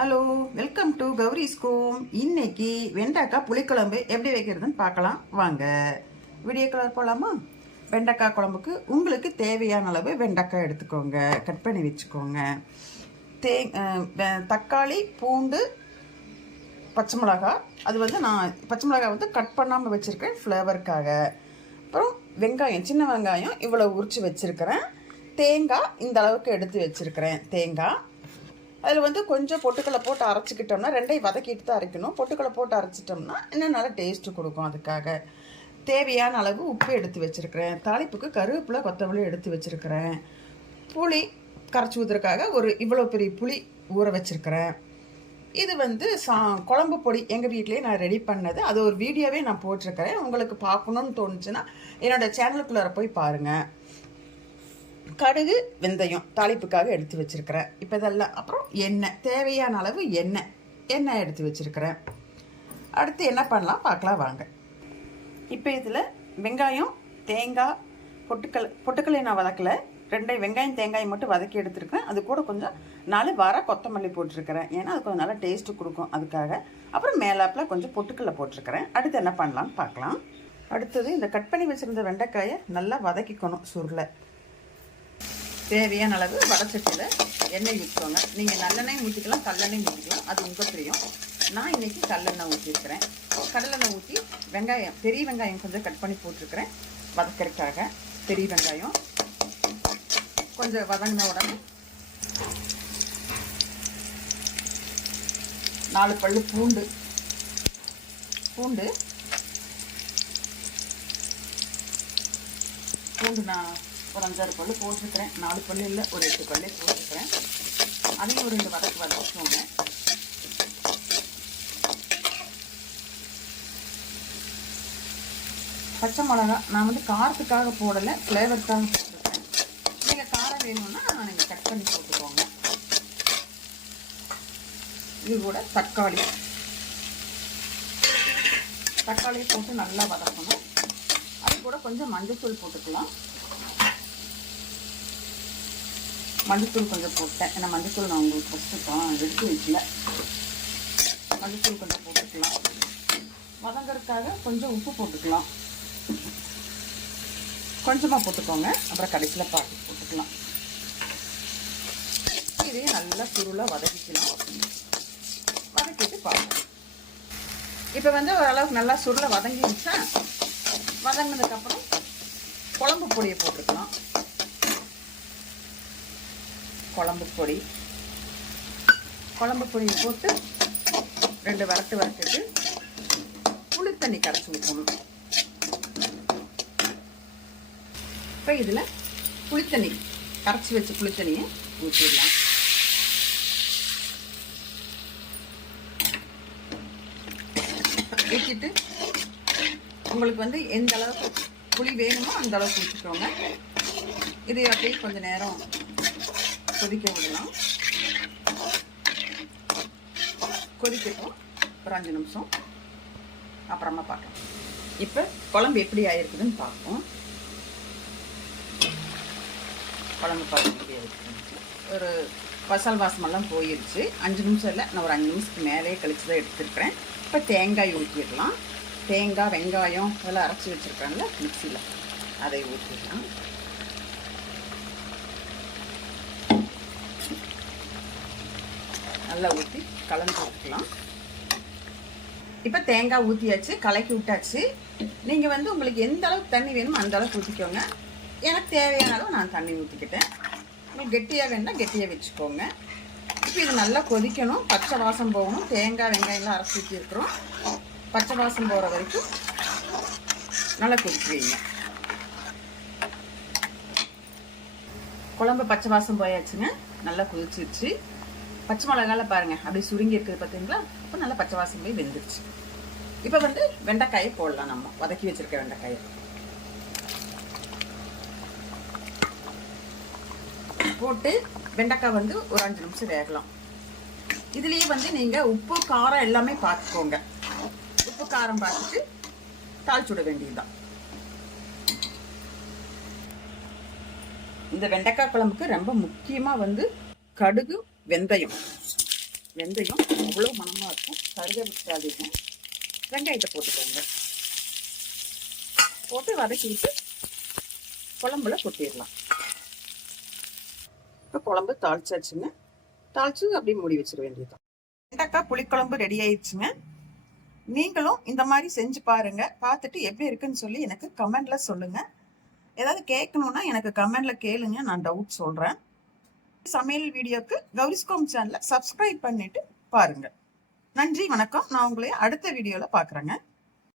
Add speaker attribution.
Speaker 1: Hello welcome to Gowri ஸ்கோம் இன்னைக்கு வெண்டைக்காய் புளிக்குழம்பு எப்படி வைக்கிறதுன்னு பார்க்கலாம். வாங்க. வீடியோ கலர் போகலாமா வெண்டைக்காய் குழம்புக்கு உங்களுக்கு தேவையான அளவு வெண்டைக்காய் எடுத்துக்கோங்க. கட் பண்ணி வச்சுக்கோங்க. தே வெ- தக்காளி பூண்டு பச்சை மிளகாய். அது வந்து நான் பச்சை மிளகாய் வந்து கட் பண்ணாமல் வச்சுருக்கேன் ஃப்ளேவருக்காக அப்புறம் வெங்காயம் சின்ன வெங்காயம் இவ்வளோ உரித்து வச்சுருக்கிறேன். தேங்காய் இந்த அளவுக்கு எடுத்து வச்சுருக்கிறேன். தேங்காய். அதில் வந்து கொஞ்சம் பொட்டுக்களை போட்டு அரைச்சிக்கிட்டோம்னா ரெண்டையும் வதக்கிட்டு தான் அரைக்கணும். பொட்டுக்களை போட்டு அரைச்சிட்டோம்னா இன்னும் நல்லா டேஸ்ட்டு கொடுக்கும் அதுக்காக. தேவையான அளவு உப்பு எடுத்து வச்சுருக்கிறேன். தாளிப்புக்கு கருவேப்பிலை கொத்தமல்லி எடுத்து வச்சுருக்கிறேன். புளி கரைச்சி ஊற்றுறதுக்காக ஒரு இவ்வளோ பெரிய புளி ஊற வச்சுருக்கிறேன். இது வந்து சா குழம்பு பொடி. எங்கள் வீட்லேயே நான் ரெடி பண்ணது. அது ஒரு வீடியோவே நான் போட்டிருக்கிறேன். உங்களுக்கு பார்க்கணுன்னு தோணுச்சுன்னா என்னோடய சேனலுக்குள்ளார போய் பாருங்கள் கடுகு வெந்தயம் தாளிப்புக்காக எடுத்து வச்சுருக்கிறேன். இப்போ இதெல்லாம் அப்புறம் எண்ணெய் தேவையான அளவு எண்ணெய். எண்ணெய் எடுத்து வச்சுருக்கிறேன். அடுத்து என்ன பண்ணலாம்? பார்க்கலாம் வாங்க. இப்போ இதில் வெங்காயம் தேங்காய் பொட்டுக்கல் பொட்டுக்கல்லை நான் வதக்கல. ரெண்டை வெங்காயம் தேங்காய் மட்டும் வதக்கி எடுத்துருக்கேன் அது கூட கொஞ்சம் நாலு வர கொத்தமல்லி போட்டிருக்கிறேன். ஏன்னா அது கொஞ்சம் நல்லா டேஸ்ட்டு கொடுக்கும் அதுக்காக. அப்புறம் மேலாப்பில் கொஞ்சம் பொட்டுக்கல்லை போட்டிருக்கிறேன். அடுத்து என்ன பண்ணலாம்னு பார்க்கலாம். அடுத்தது இந்த கட் பண்ணி வச்சுருந்த வெண்டைக்காயை நல்லா வதக்கிக்கணும் சுருளை. தேவையான அளவு வடச்சட்டியில் எண்ணெய் ஊற்றிக்கோங்க நீங்கள் நல்லெண்ணெய் ஊற்றிக்கலாம் கல்லெண்ணெய் ஊற்றிக்கலாம் அது உங்கள் தெரியும் நான் இன்னைக்கு கல்லெண்ணெய் ஊற்றிருக்கிறேன் கடலெண்ணெய் ஊற்றி வெங்காயம் பெரிய வெங்காயம் கொஞ்சம் கட் பண்ணி போட்டிருக்கிறேன். வதக்கறதுக்காக பெரிய வெங்காயம். கொஞ்சம் வதங்கின உடனே நாலு பல்லு பூண்டு. பூண்டு. பூண்டு நான் ஒரு அஞ்சாறு பல்லு போட்டுருக்கிறேன். நாலு பல்லு இல்லை ஒரு எட்டு பல்லு போட்டுருக்கிறேன். அதையும் ஒரு ரெண்டு வதக்கு வதக்கிக்கோங்க பச்சை மிளகா நான் வந்து காரத்துக்காக போடலை ஃப்ளேவருக்காக போட்டுருக்கேன். நீங்கள் காரம் வேணும்னா நீங்கள் கட் பண்ணி போட்டுக்கோங்க. இது கூட தக்காளி. தக்காளி போட்டு நல்லா வதக்கணும். அது கூட கொஞ்சம் மஞ்சத்தூள் போட்டுக்கலாம். மஞ்சத்தூள் கொஞ்சம் போட்டேன். ஏன்னா மஞ்சத்தூள் நான் உங்களுக்கு ஃபஸ்ட்டு எடுத்து வைக்கல. மஞ்சத்தூள் கொஞ்சம் போட்டுக்கலாம். வதங்கறதுக்காக கொஞ்சம் உப்பு போட்டுக்கலாம். கொஞ்சமாக போட்டுக்கோங்க. அப்புறம் கடைசியில் பாட்டு போட்டுக்கலாம். இதையும் நல்லா சுருளாக வதக்கிக்கலாம். வதக்கிட்டு பார்க்கலாம் இப்போ வந்து ஓரளவுக்கு நல்லா சுருளை வதங்கிடுச்சா? வதங்கினதுக்கப்புறம் குழம்பு பொடியை போட்டுக்கலாம். குழம்பு பொடி. குழம்பு பொடியை போட்டு ரெண்டு வரட்டு வரட்டுட்டு புளி தண்ணி கரைச்சி ஊற்றணும் இப்போ இதில் புளித்தண்ணி கரைச்சி வச்ச புளித்தண்ணியை ஊற்றிடலாம் ஊற்றிட்டு உங்களுக்கு வந்து எந்த அளவுக்கு புளி வேணுமோ அந்த அளவுக்கு ஊற்றிக்கோங்க இதை அப்படியே கொஞ்சம் நேரம் கொதிக்க விடலாம் கொதிக்கட்டும். ஒரு அஞ்சு நிமிஷம். அப்புறமா பார்க்கலாம். இப்போ குழம்பு எப்படி ஆயிருக்குதுன்னு பார்ப்போம். குழம்பு பார்த்து முடியாது ஒரு பசால் வாசமெல்லாம் போயிடுச்சு அஞ்சு நிமிஷம் இல்லை. நான் ஒரு அஞ்சு நிமிஷத்துக்கு மேலே கழிச்சு தான் எடுத்துருக்கிறேன். இப்போ தேங்காய் ஊற்றிடலாம். தேங்காய் வெங்காயம் இதெல்லாம் அரைச்சி வச்சுருக்காங்கல்ல மிக்சியில். அதை ஊற்றிடலாம். நல்லா ஊற்றி கலந்து விட்டுக்கலாம். இப்போ தேங்காய் ஊற்றியாச்சு கலக்கி விட்டாச்சு. நீங்கள் வந்து உங்களுக்கு எந்த அளவுக்கு தண்ணி வேணுமோ அந்த அளவுக்கு ஊற்றிக்கோங்க எனக்கு தேவையான அளவு நான் தண்ணி ஊற்றிக்கிட்டேன் உங்களுக்கு கெட்டியாக வேணும்னா கெட்டியாக வச்சுக்கோங்க. இப்போ இது நல்லா கொதிக்கணும். பச்சை வாசம் போகணும். தேங்காய் வெங்காயம்லாம் அரைச்சி ஊற்றிருக்கிறோம் பச்சை வாசம் போகிற வரைக்கும் நல்லா கொதிக்குவீங்க குழம்பு பச்சை வாசம் போயாச்சுங்க. நல்லா கொதிச்சிருச்சு. பச்சை மிளகால பாருங்க. அப்படி சுருங்கி இருக்குது பார்த்தீங்களா இப்போ நல்லா பச்சை வாசம் வெந்துருச்சு. இப்போ வந்து வெண்டைக்காயை போடலாம் நம்ம. வதக்கி வச்சிருக்க வெண்டைக்காயை. போட்டு வெண்டைக்காய் வந்து ஒரு அஞ்சு நிமிஷம் வேகலாம். இதுலேயே வந்து நீங்கள் உப்பு காரம் எல்லாமே பார்த்துக்கோங்க. உப்பு காரம் பார்த்துட்டு தாளிச்சு விட வேண்டியதுதான். இந்த வெண்டைக்காய் குழம்புக்கு ரொம்ப முக்கியமாக வந்து கடுகு வெந்தயம். வெந்தயம் அவ்வளோ மனமாக இருக்கும். கருக விட்டாதீங்க வெங்காயத்தை போட்டுக்கோங்க. போட்டு வதக்கிட்டு குழம்புல கொட்டிடலாம். இப்போ குழம்பு தாளிச்சாச்சுங்க. தாளிச்சு அப்படியே மூடி வச்சிட வேண்டியதுதான். வெண்டைக்காய் புளிக்குழம்பு ரெடி ஆயிடுச்சுங்க. நீங்களும் இந்த மாதிரி செஞ்சு பாருங்க. பார்த்துட்டு எப்படி இருக்குன்னு சொல்லி எனக்கு கமெண்ட்ல சொல்லுங்க. ஏதாவது கேட்கணும்னா எனக்கு கமெண்ட்ல கேளுங்க. நான் டவுட் சொல்றேன். சமையல் வீடியோக்கு கௌரிஸ்கோம் சேனலை சப்ஸ்கிரைப் பண்ணிட்டு பாருங்க. நன்றி வணக்கம். நான் உங்களை அடுத்த வீடியோவில் பார்க்குறேங்க